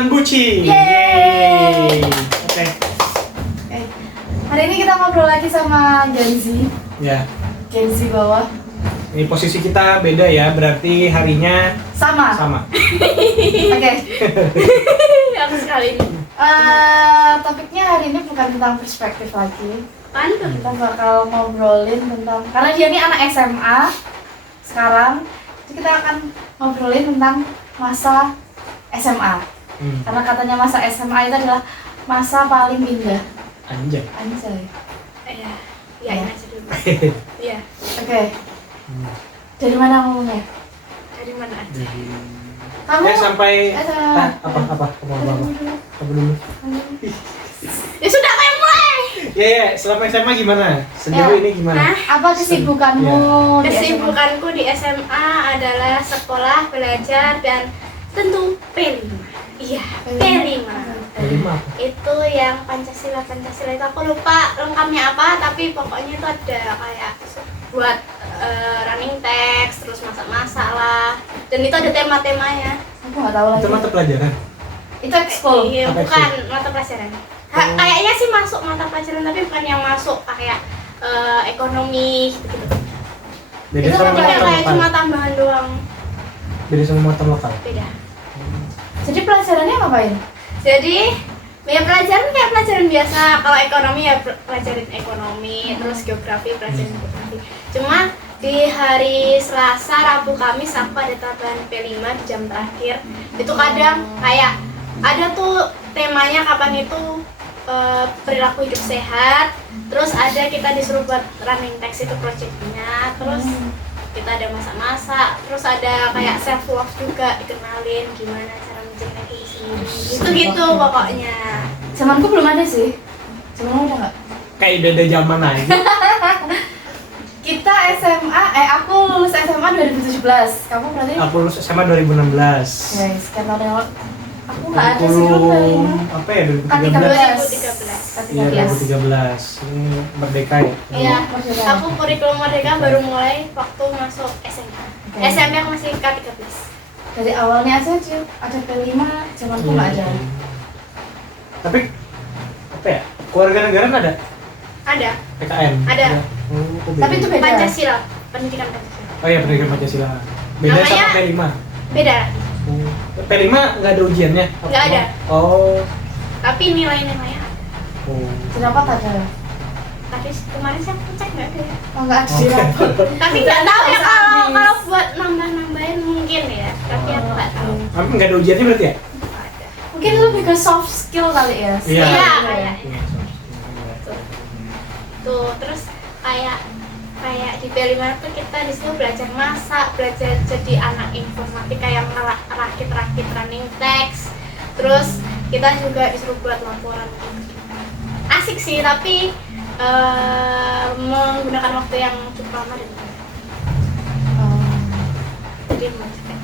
dengan Buci. Yeay. Oke. Hari ini kita ngobrol lagi sama Gen Z. Ya. Gen Z bawah. Ini posisi kita beda ya, berarti harinya Sama. Oke. Aku sekali ini. Topiknya hari ini bukan tentang perspektif lagi. Apaan tuh? Kita bakal ngobrolin tentang, karena dia ini anak SMA sekarang, jadi kita akan ngobrolin tentang masa SMA. Karena katanya masa SMA itu adalah masa paling indah. Anjay. Anjay. Iya. Iya, ini aja dulu. Iya. Oke. Dari mana ngomongnya? Dari mana aja? Kamu? Sampai Apa dulu? Ya sudah, kayak mulai. Ya, selama SMA gimana? Sejauh ini gimana? Apa kesibukanmu di SMA? Kesibukanku di SMA adalah sekolah, belajar, dan tentu P5. Iya, P5. Lima. Itu yang Pancasila itu aku lupa lengkapnya apa, tapi pokoknya itu ada kayak buat running text, terus masak-masak lah, dan itu ada tema-temanya. Aku nggak tahu lagi. Itu mata pelajaran. Itu ekskul. Iya, Apa bukan mata pelajaran. Kayaknya sih masuk mata pelajaran, tapi bukan yang masuk kayak ekonomi gitu-gitu. Beda Itu sama kan mata kayak cuma lokal. tambahan doang. Beda sama mata lokal. Beda. Jadi pelajarannya ngapain? Jadi ya pelajaran kayak pelajaran biasa. Kalau ekonomi ya pelajarin ekonomi, terus geografi pelajarin geografi. Cuma di hari Selasa, Rabu, Kamis aku ada tambahan P5 di jam terakhir. Itu kadang kayak ada tuh temanya kapan itu perilaku hidup sehat. Terus ada kita disuruh buat running text itu projectnya. Terus kita ada masak-masak. Terus ada kayak self love juga, dikenalin gimana cara mencintai diri sendiri. Gitu pokoknya. Zamanku belum ada sih. Zamanmu udah nggak? Kayak beda zaman aja. Kita SMA, aku lulus SMA 2017. Kamu berarti? Aku lulus SMA 2016. Guys, sekian tahun yang lalu. Aku nggak ada sih belum kali. Apa ya, 2013. 2013. Iya, 2013. Ini merdeka ya. Iya, Merdeka. aku kurikulum merdeka baru mulai waktu masuk SMA. Oke. SMP aku masih K13. Dari awalnya aja Cil, ada P5, zamanku nggak ada. Tapi apa ya? Keluarga negara ada? Ada. PKN. Ada. Oh, Tapi itu beda. Pancasila, pendidikan Pancasila. Oh iya, pendidikan Pancasila. Beda Namanya- sama P5. Beda, P5 nggak ada ujiannya? Nggak ada. Oh. tapi nilai-nilainya ada. Oh. Kenapa tak ada? Tapi kemarin saya cek nggak ada ya. Oh nggak ada di rapor. Tapi nggak tahu ya Bisa habis. kalau buat nambah-nambahin mungkin ya. Tapi aku nggak tahu. Tapi nggak ada ujiannya berarti ya? Nggak ada. Mungkin lebih ke soft skill kali ya. Iya. Iya, Kayak. kayak. Tuh, terus kayak di P5 tuh kita di situ belajar masak, belajar jadi anak informatika yang rakit-rakit running text. Terus kita juga disuruh buat laporan. Asik sih, tapi menggunakan waktu yang cukup lama dan jadi macet.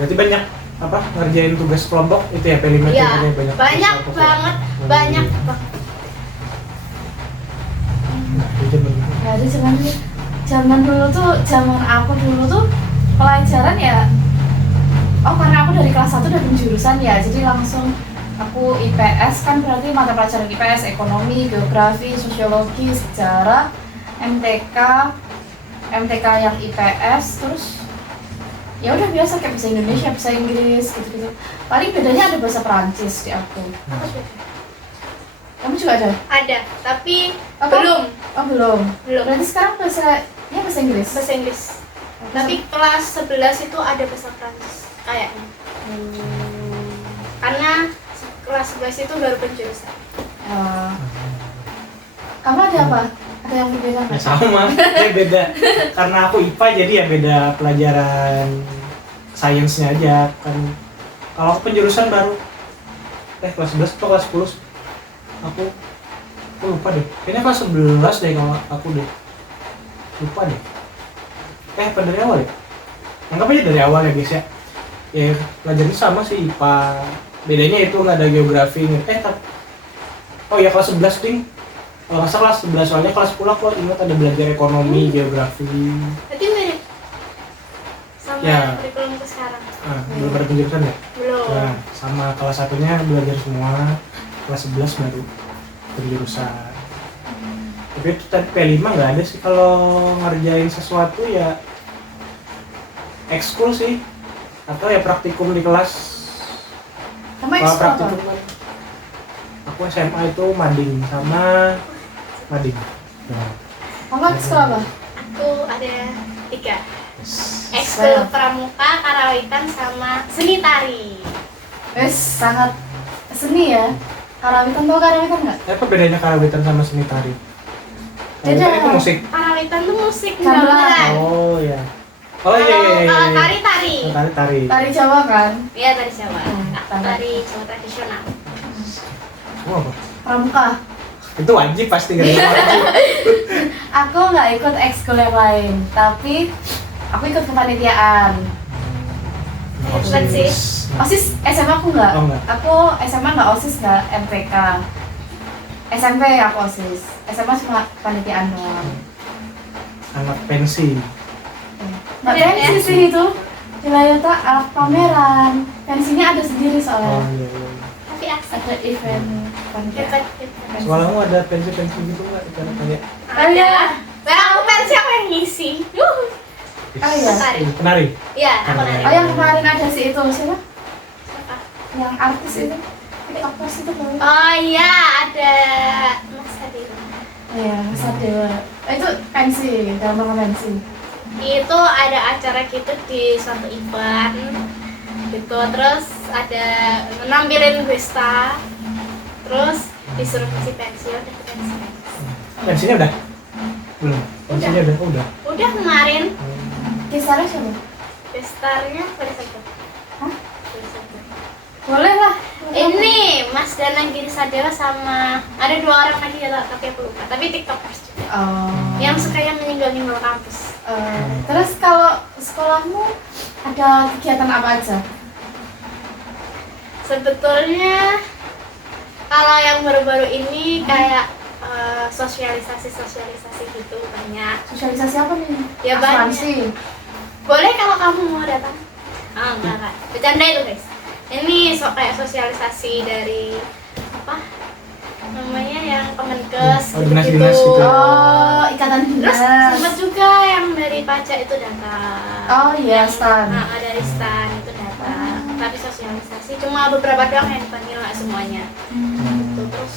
Berarti banyak apa ngerjain tugas kelompok itu ya P5 itu Iya, katanya banyak tugas kelompok ya? banget, banyak banget. Nah, itu benar. Jadi zaman dulu tuh, zaman aku dulu tuh pelajaran ya. Oh karena aku dari kelas 1 udah penjurusan ya, jadi langsung aku IPS kan berarti mata pelajaran IPS, ekonomi, geografi, sosiologi, sejarah, MTK yang IPS, terus ya udah biasa kayak bahasa Indonesia, bahasa Inggris gitu-gitu. Paling bedanya ada bahasa Perancis di aku. Apa sih? Kamu juga ada? Ada, tapi Apa? belum. Oh belum. Belum. Berarti sekarang bahasa Inggris. Bahasa Inggris. Tapi kelas 11 itu ada bahasa Prancis kayaknya. Karena kelas 11 itu baru penjurusan. Kamu ada apa? Ada yang berbeda Ya, nggak? sama, ya beda. Karena aku IPA jadi ya beda pelajaran sainsnya aja kan. Kalau aku penjurusan baru kelas 11 atau kelas 10 aku lupa deh. Kayaknya kelas 11 deh kalau aku deh. Lupa deh. Apa dari awal ya? Anggap aja dari awal ya guys ya. Ya pelajarannya sama sih IPA. Bedanya itu nggak ada geografi. Oh ya kelas 11 ding. Kalau nggak salah kelas 11 soalnya kelas 10 aku ingat ada belajar ekonomi, geografi. Berarti mirip sama Ya. kurikulumku sekarang. Belum ada penjurusan ya? Belum. Nah, sama kelas satunya belajar semua, kelas 11 baru penjurusan. Tapi itu tadi P5 nggak ada sih kalau ngerjain sesuatu ya ekskul sih atau ya praktikum di kelas. Kamu Kalau ekskul apa? praktikum kan aku SMA itu mading sama mading. Nah, Kamu ekskul apa? Aku ada 3. Ekskul pramuka, karawitan, sama seni tari. Sangat seni ya. Karawitan, tau karawitan nggak? apa bedanya karawitan sama seni tari? Beda. Karawitan itu musik. Karawitan tuh musik Gamelan. gamelan. Oh iya. Oh iya. Kalau tari tari. Oh, tari. Tari Jawa kan? Iya, tari Jawa. Aku tari. tari Jawa tradisional. Oh, apa? Pramuka. Itu wajib pasti kan? Wajib. Aku nggak ikut ekskul yang lain, tapi aku ikut kepanitiaan. Hebat sih. OSIS SMA aku nggak. Oh, nggak. Aku SMA nggak OSIS, nggak MPK. SMP aku OSIS. SMA cuma kepanitiaan doang. Anak pensi. Nggak Keren, pensi ya? sih itu. Wilayah alat pameran. Pensinya ada sendiri Oh soalnya. iya iya. Tapi asik. Ada event kepanitiaan. Hebat, hebat. Sekolahmu ada pensi-pensi gitu nggak? Kayak Oh iya. Nah, aku pensi aku yang ngisi. Oh iya. Tari. penari. Iya, aku nari. Oh yang kemarin ada sih itu siapa? Siapa? Yang artis itu. TikTokers itu kan? Oh iya, ada Mas Adil. Iya, Sadewa. Itu pensi, dalam rangka pensi. Itu ada acara gitu di suatu event gitu, terus ada nampilin Guesta, terus disuruh ngisi pensi, udah pensi. Pensinya udah? Belum. Pensinya udah. Udah kemarin Kisarnya siapa? Guestarnya pada satu. Hah? Pada satu. Boleh lah. Ini Mas Danang Giri Sadewa sama ada 2 orang lagi ya, tapi aku lupa. Tapi tiktokers juga. Oh. Yang sukanya menyinggol-nyinggol kampus. Terus kalau sekolahmu ada kegiatan apa aja? Sebetulnya kalau yang baru-baru ini kayak sosialisasi gitu banyak. Sosialisasi apa nih? Ya, banyak. Asuransi. Boleh kalau kamu mau datang. Ah, enggak. Bercanda itu, guys. Ini kayak sosialisasi dari apa? Namanya yang Kemenkes Oh, dinas-dinas gitu. Oh, ikatan Terus dinas. sempat juga yang dari pajak itu datang. Oh iya, stan. Nah, dari stan itu datang. Tapi sosialisasi cuma beberapa doang yang dipanggil, nggak semuanya. Gitu. Terus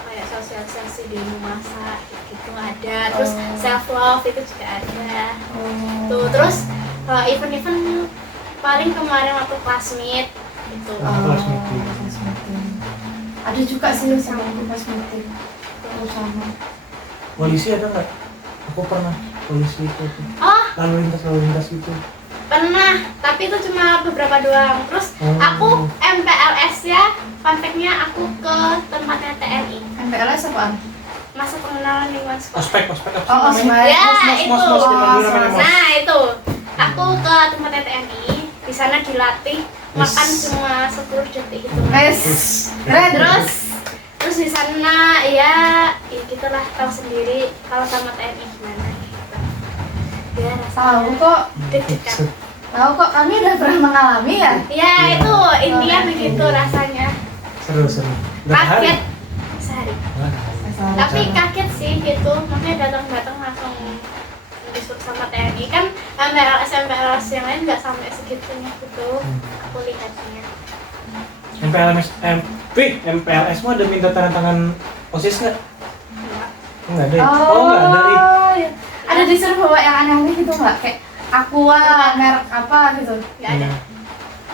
kayak sosialisasi di rumah masak gitu ada. Terus Oh. self love itu juga ada. Oh. Tuh, terus event-event paling kemarin waktu classmate itu. Kelas meeting. Kelas meeting. Ada juga sih sama kelas meeting. Itu sama. Polisi ada nggak? Aku pernah polisi itu. Oh, Lalu lintas itu. pernah, tapi itu cuma beberapa doang. Terus Oh. aku MPLS ya, kontaknya aku ke tempatnya TNI. MPLS apaan? Masa pengenalan lingkungan sekolah. Ospek apa Oh, namanya? ospek. Ya, Mos, itu. zaman dulu namanya mos. Nah, itu. Aku ke tempatnya TNI, di sana dilatih makan cuma 10 detik itu. Keren. Terus di sana ya gitulah, tahu sendiri kalau sama TNI gimana gitu. Ya, Tahu rasanya kok. deg-degan. Tahu kok, kami udah pernah mengalami ya. Ya, itu intinya Oh, begitu rasanya. Seru. Berapa hari? Kaget sehari. Wah, Tapi kaget sih gitu, makanya datang langsung disuruh sama TNI kan. MPLS yang lain nggak sampai segitunya gitu. Aku lihatnya. MPLS mu ada minta tanda tangan OSIS nggak? Enggak. Nggak ada. Oh nggak ada. iya. Ada disuruh bawa yang aneh-aneh gitu nggak? Kayak Aqua, merek apa gitu. Nggak ada.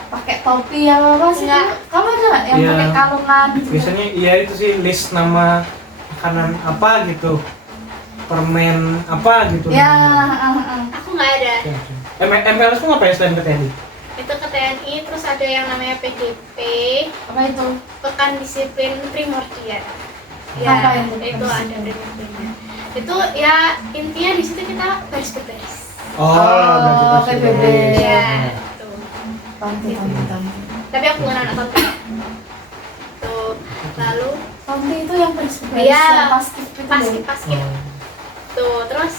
Pakai topi apa sih? Nggak. Kamu ada nggak yang Iya. pakai kalungan gitu? Biasanya iya itu sih list nama makanan apa gitu, permen apa gitu. Ya, Aku nggak ada. MPLS mu ngapain selain ke TNI? Itu ke TNI, terus ada yang namanya PDP, apa itu? Pekan Disiplin Primordial. Apa itu itu Pekan ada Disiplin? primordialnya. Itu ya intinya di situ kita baris-baris. Oh, PBB. Iya, itu. Tonti. Tapi aku bukan anak tonton. Tuh, lalu Tonti itu yang bersih-bersih, Iya. yang paskib itu ya? paskib. Tuh, terus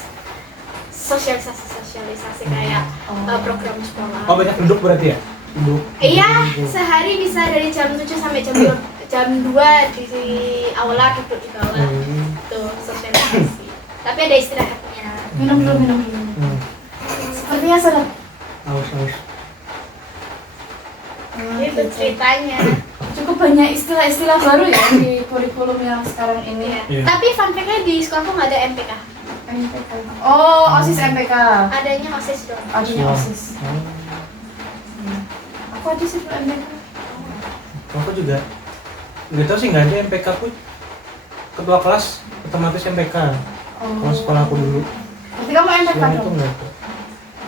sosialisasi sosialisasi kayak program sekolah. Oh banyak duduk berarti ya? Duduk. Iya, Duduk. sehari bisa dari jam 7 sampai jam 2 di aula duduk di bawah. Tuh, sosialisasi. Tapi ada istirahatnya. Minum dulu. Sepertinya sedap. Haus. Itu ceritanya. Cukup banyak istilah-istilah baru ya di kurikulum yang sekarang ini. Iya. Iya. Tapi fun fact-nya di sekolahku nggak ada MPK. MPK. Oh, OSIS MPK. Adanya OSIS doang. Adanya Oh. OSIS. Aku aja sih tuh MPK. Aku juga nggak tahu sih, nggak ada MPK aku. Ketua kelas otomatis MPK. Kalau sekolah aku dulu. Berarti kamu MPK Selain itu dong? nggak ada.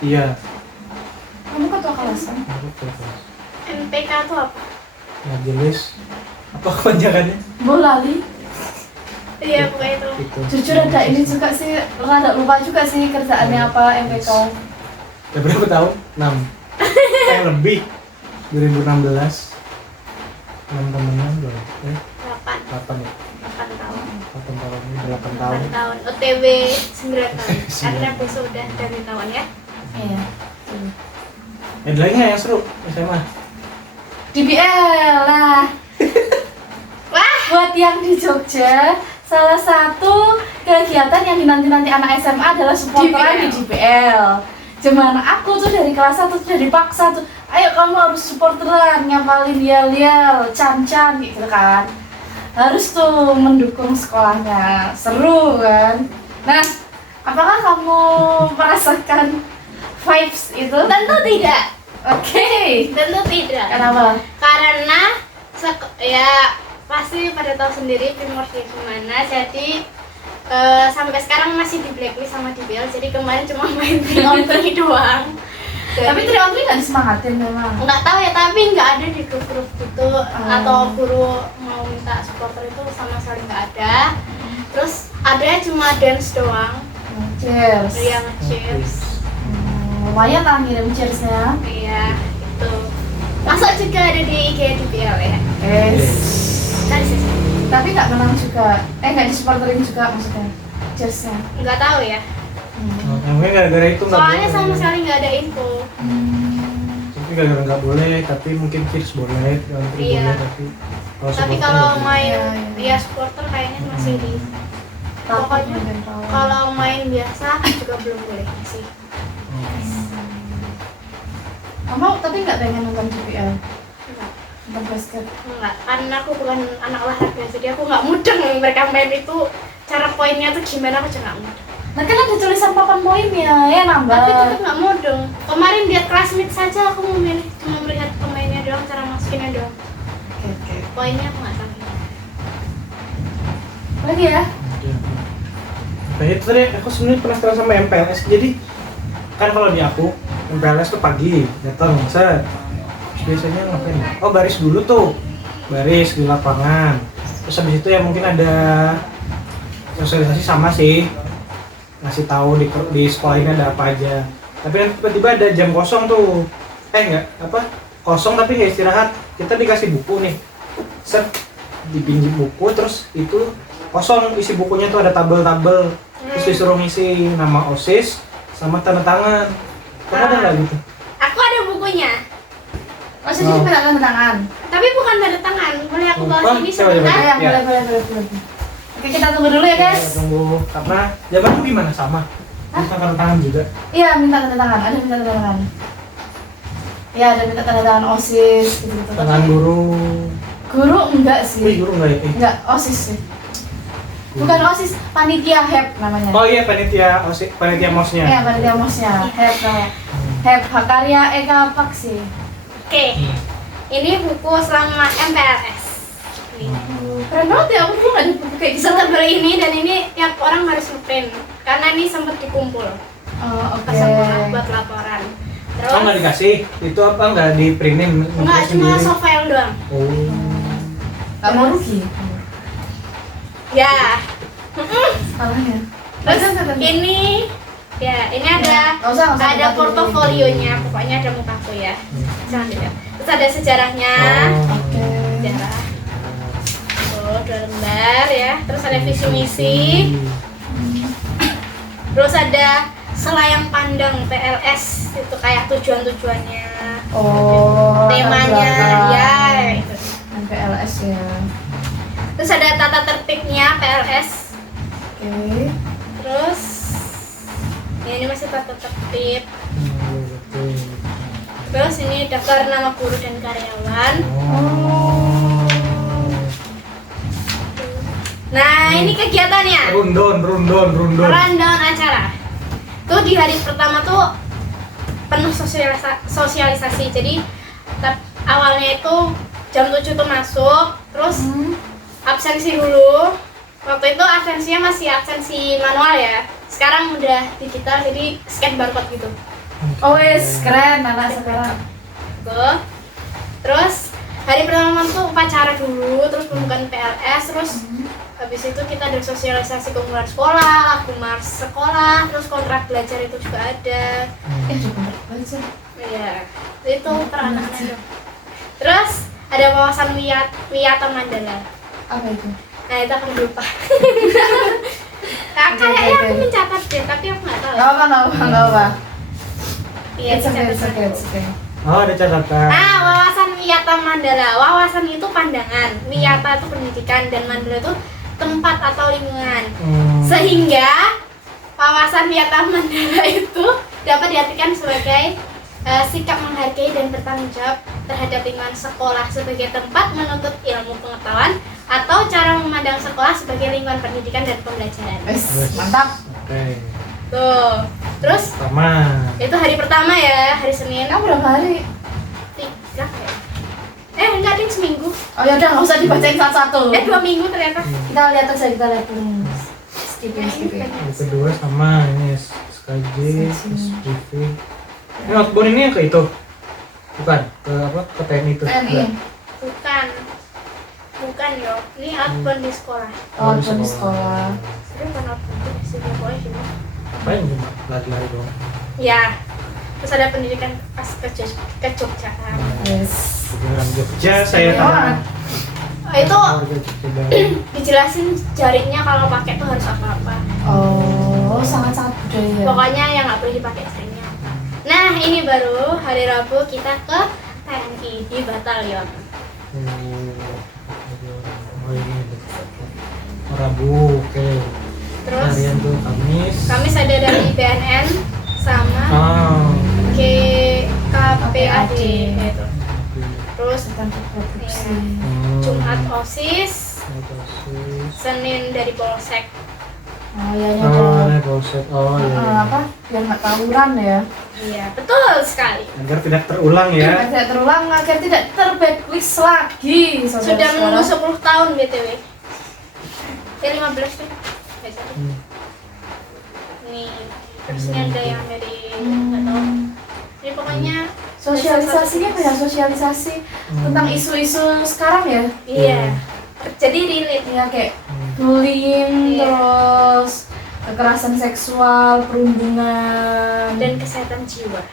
Iya. Kamu ketua kelas kan? Aku ketua kelas. MPK itu apa? Majelis. Apa kepanjangannya? Bolali. Iya, pokoknya itu. Itu. Jujur ada ini juga sih, rada lupa juga sih kerjaannya apa MPK. Udah berapa tahun? 6. Lebih. 2016. 6 temenan belum? 8 ya? 8 tahun. 8 tahun ini 8 tahun. 8 tahun. OTW 9 tahun. Karena besok udah dari tahun ya. Iya. Lainnya yang seru SMA. DBL lah. Wah, Buat yang di Jogja, salah satu kegiatan yang dinanti-nanti anak SMA adalah supporteran di DBL. Zaman aku tuh dari kelas 1 tuh dari paksa tuh, ayo kamu harus supporteran, ngapalin yel-yel, can-can gitu kan. Harus tuh mendukung sekolahnya, seru kan. Nah, apakah kamu merasakan vibes itu? tentu tidak. Oke. Tentu tidak. Kenapa? Karena ya pasti pada tahu sendiri Primordia gimana. Jadi sampai sekarang masih di blacklist sama DBL. Jadi kemarin cuma main 3-on-3 doang. Tapi 3-on-3 nggak disemangatin memang. Nggak tahu ya, tapi nggak ada di grup-grup gitu atau guru mau minta supporter itu sama sekali nggak ada. Terus ada cuma dance doang. Cheers. Yang cheers. Lumayan lah ngirim cheersnya. Iya, itu. Masuk juga ada di IG DBL ya. Tadi sih. Tapi nggak menang juga. Nggak disupporterin juga maksudnya. Cheersnya. Nggak tahu ya. Namanya gara-gara itu nggak Soalnya boleh. sama sekali nggak ada info. Tapi gara-gara nggak boleh, tapi mungkin kids boleh, country Iya. boleh, tapi Tapi supporter kalau nggak boleh. main Iya. ya supporter kayaknya masih di. Takut Pokoknya mungkin tahu. kalau main biasa juga belum boleh sih. Kamu tapi nggak pengen nonton DBL? Enggak, Nonton basket? enggak. Karena aku bukan anak olahraga, jadi aku nggak mudeng mereka main itu. Cara poinnya tuh gimana aku juga nggak mudeng. Nah kan ada tulisan papan poinnya, ya nambah. Tapi tetap nggak mudeng. Kemarin lihat classmate saja aku memilih cuma melihat pemainnya doang, cara masukinnya doang. Oke. Poinnya aku nggak tahu. Lagi ya? Iya. Nah itu tadi aku sebenarnya penasaran sama MPLS. Jadi kan kalau di aku MPLS tuh pagi datang set. Terus biasanya ngapain? Oh baris dulu tuh, baris di lapangan. Terus habis itu ya mungkin ada sosialisasi sama sih, ngasih tahu di sekolah ini ada apa aja. Tapi nanti tiba-tiba ada jam kosong tuh. Kosong tapi nggak istirahat. Kita dikasih buku nih, set dipinjam buku terus itu kosong isi bukunya tuh ada tabel-tabel. Terus disuruh ngisi nama OSIS sama tanda tangan. Kamu ada nggak gitu? Aku ada bukunya, Masih jadi minta tanda tangan. tapi bukan tanda tangan. Boleh aku bawa Wah, sini coba, sebentar? coba. Iya. Boleh. Oke kita tunggu dulu ya guys. Kita tunggu. Karena zaman itu gimana sama? Minta tanda tangan juga. Iya minta tanda tangan, ada minta tanda tangan. Iya ada minta tanda tangan OSIS gitu. Tangan guru. Guru enggak sih. Guru nggak ya? Enggak, OSIS sih. Bukan OSIS, panitia HEP namanya. Oh iya panitia OSIS, panitia MOS-nya. Iya, panitia MOS-nya. HEP namanya. HEP Hakarya Eka Paksi. Oke, ini buku selama MPLS. Nih. Keren banget ya, aku dulu nggak ada buku kayak gitu. Setebel ini dan ini tiap orang harus ngeprint karena ini sempat dikumpul Oh, oke. pas sekolah buat laporan. Terus Oh nggak dikasih? Itu apa nggak di printin? enggak, cuma soft file doang. Oh. Nggak mau rugi. Ya. Salahnya. Terus ini ini ada Nggak usah, ada portofolionya, pokoknya ada mukaku ya. Jangan dilihat. Terus ada sejarahnya. Oke. Sejarah. Tuh, 2 lembar ya. Terus ada visi misi. Terus ada selayang pandang PLS itu kayak tujuannya, Oh, temanya ya itu. PLS ya. Terus ada tata tertibnya PLS. Oke. Terus ya ini masih tata tertib. Betul. Terus ini daftar nama guru dan karyawan. Oh. Nah ini kegiatannya. Rundown. Rundown acara. Tuh di hari pertama tuh penuh sosialisasi. Jadi awalnya itu jam 7 tuh masuk, terus absensi dulu. Waktu itu absensinya masih absensi manual ya. Sekarang udah digital, jadi scan barcode gitu. Oh wes, keren anak sekarang. Tuh. Terus hari pertama tuh upacara dulu, terus pembukaan PLS, terus habis itu kita ada sosialisasi keunggulan sekolah, lagu mars sekolah, terus kontrak belajar itu juga ada. Ada kontrak belajar. Iya, itu peran-perannya. Terus ada wawasan Wiyata Mandala. Apa itu? Nah itu aku lupa. Nah, kayaknya aku mencatat deh, tapi aku nggak tahu. Nggak apa. Iya, dicatat aku. Oh, ada catatan. Nah, wawasan Wiyata Mandala. Wawasan itu pandangan, Wiyata itu pendidikan, dan Mandala itu tempat atau lingkungan. Sehingga wawasan Wiyata Mandala itu dapat diartikan sebagai sikap menghargai dan bertanggung jawab terhadap lingkungan sekolah sebagai tempat menuntut ilmu pengetahuan atau cara memandang sekolah sebagai lingkungan pendidikan dan pembelajaran. Mantap. Oke. Tuh. Terus Pertama. itu hari pertama ya, hari Senin. Kamu berapa hari? 3 ya? Enggak deh, seminggu. Oh ya udah, nggak usah dibacain satu-satu. 2 minggu ternyata. Kita lihat aja, kita lihat dulu. Skip. Yang kedua sama ini SKJ, SPV. Ini outbound ini yang ke itu? Bukan? Ke apa? Ke TNI itu? TNI. Bukan yo. Ini outbound di sekolah. Oh, di sekolah. Sebenarnya bukan outbound di sekolah cuma. Apa yang cuma lari-lari doang? Ya. Terus ada pendidikan pas ke Jogja kan. Yes. Jadi orang Jogja saya Iya. kan. Itu Warga Jogja banget. dijelasin jaringnya kalau pakai tuh harus apa-apa. Oh, sangat budaya. Pokoknya yang nggak boleh dipakai jaringnya. Nah ini baru hari Rabu kita ke TNI di batalion. Oh ini Rabu, oke. Terus Harian tuh Kamis. ada dari BNN sama Oh. KPAD gitu. Terus Tentang produksi. Jumat OSIS, Senin dari Polsek. Oh ya, ini Oh, ada. ini polsek. Oh iya. Apa? Biar nggak tawuran ya. Iya betul sekali. Agar tidak terulang ya. Agar tidak terulang, agar tidak terblacklist lagi. Sudah menunggu 10 tahun BTW. Ya 15 tuh. Nggak jadi. Nih, terus ini ada yang dari nggak tahu. Ini pokoknya Sosialisasinya banyak sosialisasi tentang isu-isu sekarang ya. iya. Jadi relate. Ya kayak bullying, Iya. terus kekerasan seksual, perundungan, Dan kesehatan jiwa.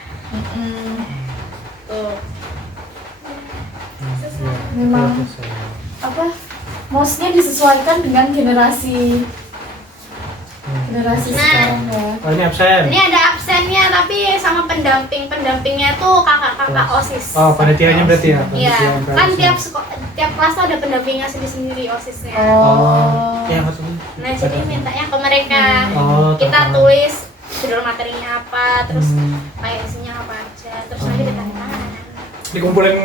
Tuh. Memang. apa? Mostnya disesuaikan dengan generasi Nah. sekarang ya. Oh ini absen. Ini ada absennya tapi sama pendampingnya tuh kakak-kakak OSIS. Oh panitianya berarti ya? Iya, Panitia kan absen. tiap kelas tuh ada pendampingnya sendiri-sendiri OSISnya. Oh. Yang satu. Nah, jadi mintanya ke mereka. Oh, Kita terkenal. tulis judul materinya apa, terus kayak isinya apa aja, terus nanti Oh. ditanda tangan. Dikumpulin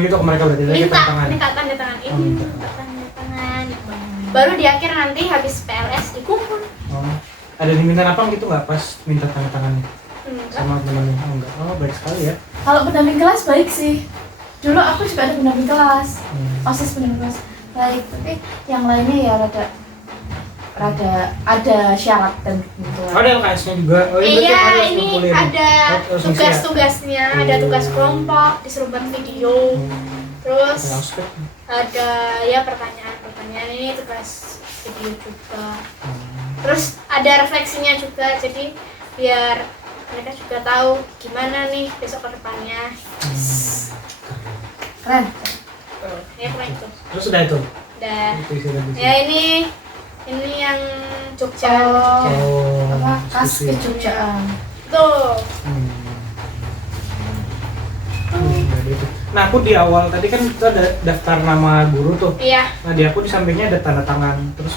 gitu ke mereka berarti lagi Minta tangan. tanda tangan ini, minta. minta tanda tangan gitu. Baru di akhir nanti habis PLS dikumpul. Oh. Ada diminta apa gitu nggak pas minta tanda tangannya Enggak. sama temennya? Oh enggak. Oh baik sekali ya. Kalau pendamping kelas baik sih. Dulu aku juga ada pendamping kelas. Hmm. OSIS pendamping kelas baik, tapi yang lainnya ya rada ada syarat dan gitu. Oh, ada LKS-nya juga. Oh berarti Iya, harus ini ngumpulin. ada Harus ngisi ya? tugas-tugasnya, ada tugas kelompok, disuruh buat video, terus Ada ospek. ada ya pertanyaan ini tugas video juga. Terus ada refleksinya juga, jadi biar mereka juga tahu gimana nih besok ke depannya. Keren. Ya pokoknya itu. Terus udah itu. Udah. Itu isi lagi. Ya ini yang Jogja. Oh, Oh, apa? Khas diskusi. kejugjaan. Tuh. Gitu. Nah aku di awal tadi kan kita ada daftar nama guru tuh. Iya. Nah di aku di sampingnya ada tanda tangan. Terus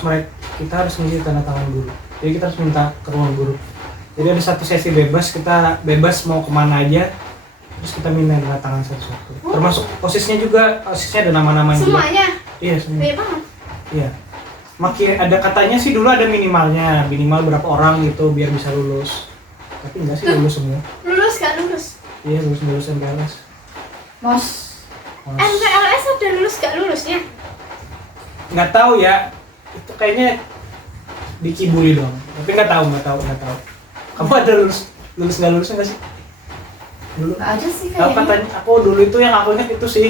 kita harus ngisi tanda tangan guru. Jadi kita harus minta ke ruang guru. Jadi ada satu sesi bebas, kita bebas mau kemana aja. Terus kita minta tanda tangan satu-satu. Termasuk osisnya juga, osisnya ada nama-namanya juga. Semuanya. Iya semuanya. Banyak banget. Iya. Makin ada katanya sih dulu ada minimalnya, minimal berapa orang gitu biar bisa lulus. Tapi enggak sih lulus semua. Lulus gak lulus? Iya lulus MPLS. Mos. MPLS ada lulus gak lulusnya? Nggak tahu ya, itu kayaknya dikibuli dong. Tapi nggak tahu. Kamu ada lulus nggak lulusnya nggak sih? Dulu. Nggak ada sih Tahu kayaknya. katanya, aku dulu itu yang aku ingat itu sih.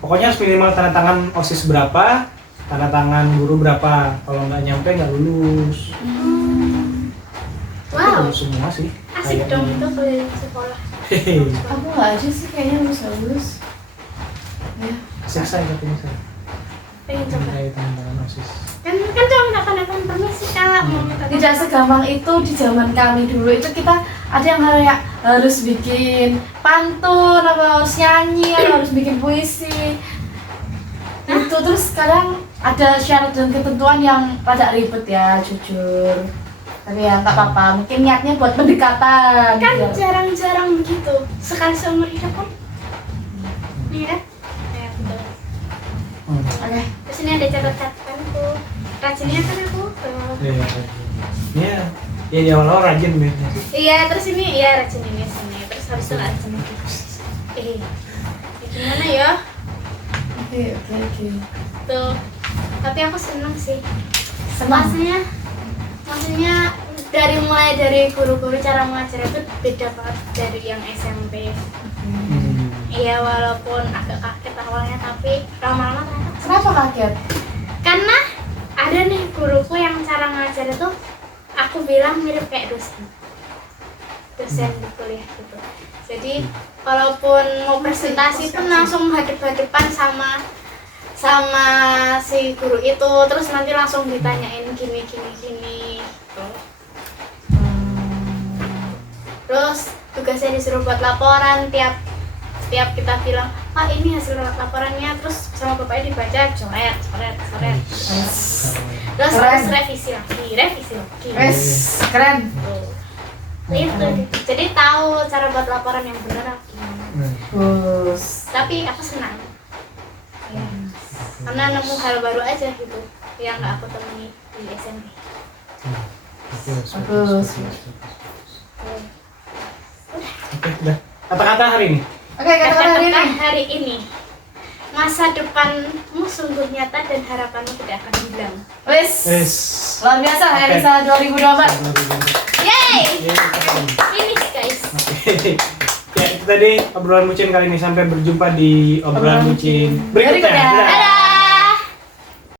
Pokoknya harus minimal tanda tangan OSIS berapa, tanda tangan guru berapa. Kalau nggak nyampe nggak lulus. Tapi Wow. lulus semua sih. Asik kayaknya. dong itu keliling sekolah. Hehehe. Aku nggak ada sih kayaknya lulus. Ya. Selesai katanya saya. Pengen coba. Kayak tanda tangan OSIS. Kan cuma minta tanda tangan permisi kak. Mau minta tanda Tidak segampang itu di zaman kami dulu itu kita ada yang kayak harus bikin pantun atau harus nyanyi atau harus bikin puisi itu. Terus sekarang ada syarat dan ketentuan yang rada ribet ya jujur, tapi ya nggak apa-apa, mungkin niatnya buat pendekatan kan biar- jarang-jarang begitu. Sekali seumur hidup kan. Iya kan? Ya, betul. Oke. Terus ini ada catatanku. Rajinnya kan aku. Iya. Ya di awal-awal rajin biasanya sih. Iya, terus ini ya rajin ini sini. Terus habis itu rajin lagi. Ya gimana ya? Oke. Tuh. Tapi aku seneng sih. Senang. Maksudnya mulai dari guru-guru cara mengajar itu beda banget dari yang SMP. Iya, walaupun agak kaget awalnya tapi lama-lama ternyata Kenapa kaget? karena ada nih guruku yang cara ngajar itu aku bilang mirip kayak dosen di kuliah gitu. Jadi walaupun mau presentasi pun langsung hadap-hadapan sama si guru itu, terus nanti langsung ditanyain gini gitu. Terus tugasnya disuruh buat laporan, tiap kita bilang ini hasil laporannya, terus sama bapaknya dibaca coret. Terus Keren. harus revisi lagi. Wes, keren. Tuh. Itu. Jadi tahu cara buat laporan yang benar gimana. Bagus. Tapi aku senang. Ya. Karena nemu hal baru aja gitu yang nggak aku temui di SMP. Bagus. Oke, udah. Kata-kata hari ini. Oke, kata-kata hari ini. Kata-kata hari ini. Masa depanmu sungguh nyata dan harapanmu tidak akan hilang. Wes. Yes. Luar biasa, Elisa 2024. Yeay! Iya, Ini guys. Oke. Ya, itu tadi obrolan bucin kali ini. Sampai berjumpa di obrolan bucin berikutnya. Berikutnya. Dadah. Dadah!